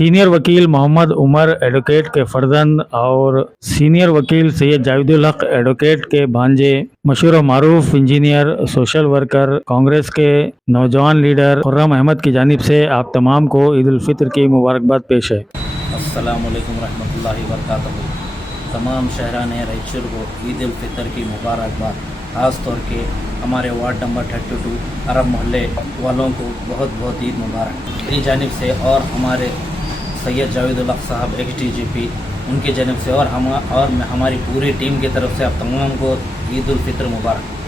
Senior वकील Mohammad Umar advocate के फर्जंद और सीनियर वकील सैयद जावेदुल हक एडवोकेट के भांजे, मशहूर और मारूफ इंजीनियर, सोशल वर्कर, कांग्रेस के नौजवान लीडर खुर्रम अहमद की जानिब से आप तमाम को ईद उल फितर की मुबारकबाद पेश है। अस्सलाम वालेकुम रहमतुल्लाहि व बरकातहू। तमाम शहरान रायचूर को ईद उल फितर की मुबारकबाद। ख़ास तौर के हमारे वार्ड नंबर 32 अरब मोहल्ले वालों को बहुत बहुत ईद मुबारक मेरी जानिब से, और हमारे सैयद जावेदुल हक साहब XDGP उनकी जानिब से, और हमारी पूरी टीम की तरफ से आप तमाम को ईद उल फितर मुबारक।